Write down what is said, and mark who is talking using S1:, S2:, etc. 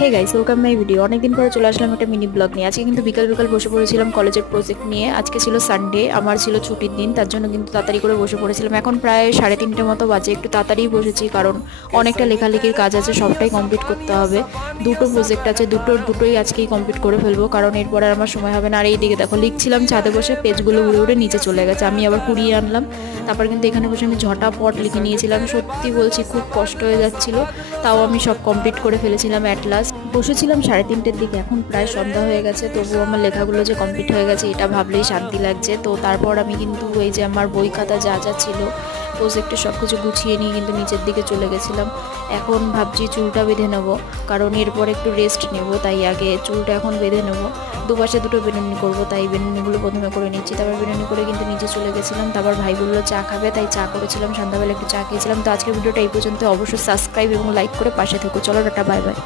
S1: Hey guys welcome my video অনেকদিন পরে চলে আসলাম একটা মিনি ব্লগ নিয়ে। আজকে কিন্তু বিকাল বিকাল বসে পড়েছিলাম কলেজের প্রজেক্ট নিয়ে। আজকে ছিল সানডে আমার ছিল ছুটির দিন, তার জন্য কিন্তু তাড়াতাড়ি করে বসে পড়েছিলাম। এখন প্রায় সাড়ে তিনটে মতো বাজে, একটু তাড়াতাড়ি বসেছি কারণ অনেকটা লেখালেখির কাজ আছে, সবটাই কমপ্লিট করতে হবে। দুটো প্রজেক্ট আছে দুটোর দুটোই আজকেই কমপ্লিট করে ফেলব, কারণ এরপর আর আমার সময় হবে না। আর এইদিকে দেখো, লিখছিলাম ছাদে বসে, পেজগুলো উড়ে উড়ে নিচে চলে গেছে। আমি আবার কুড়িয়ে আনলাম। তারপর কিন্তু এখানে বসে আমি ঝটাপট লিখে নিয়েছিলাম। সত্যি বলছি, খুব কষ্ট হয়ে যাচ্ছিল। তাও আমি সব কমপ্লিট করে ফেলেছিলাম। অ্যাট লাস্ট বসেছিলাম সাড়ে তিনটের দিকে, এখন প্রায় সন্ধ্যা হয়ে গেছে, তবুও আমার লেখাগুলো যে কমপ্লিট হয়ে গেছে, এটা ভাবলেই শান্তি লাগছে। তো তারপর আমি কিন্তু এই যে আমার বই খাতা যা যা ছিল প্রজেক্টে সব কিছু গুছিয়ে নিয়ে কিন্তু নিচের দিকে চলে গেছিলাম। এখন ভাবছি চুলটা বেঁধে নেব, কারণ এরপর একটু রেস্ট নেব, তাই আগে চুলটা এখন বেঁধে নেব। দুপাশে দুটো বেনুনি করব, তাই বেনুনিগুলো প্রথমে করে নিচ্ছি, তারপর বেনুনি করে কিন্তু নিচে চলে গেছিলাম, তারপর ভাই বলল, চা খাবে? তাই চা করেছিলাম, সন্ধ্যাবেলা একটু চা খেয়েছিলাম। তো আজকের ভিডিওটা এই পর্যন্ত, অবশ্যই সাবস্ক্রাইব এবং লাইক করে পাশে থেকো। চলো টাটা বাই বাই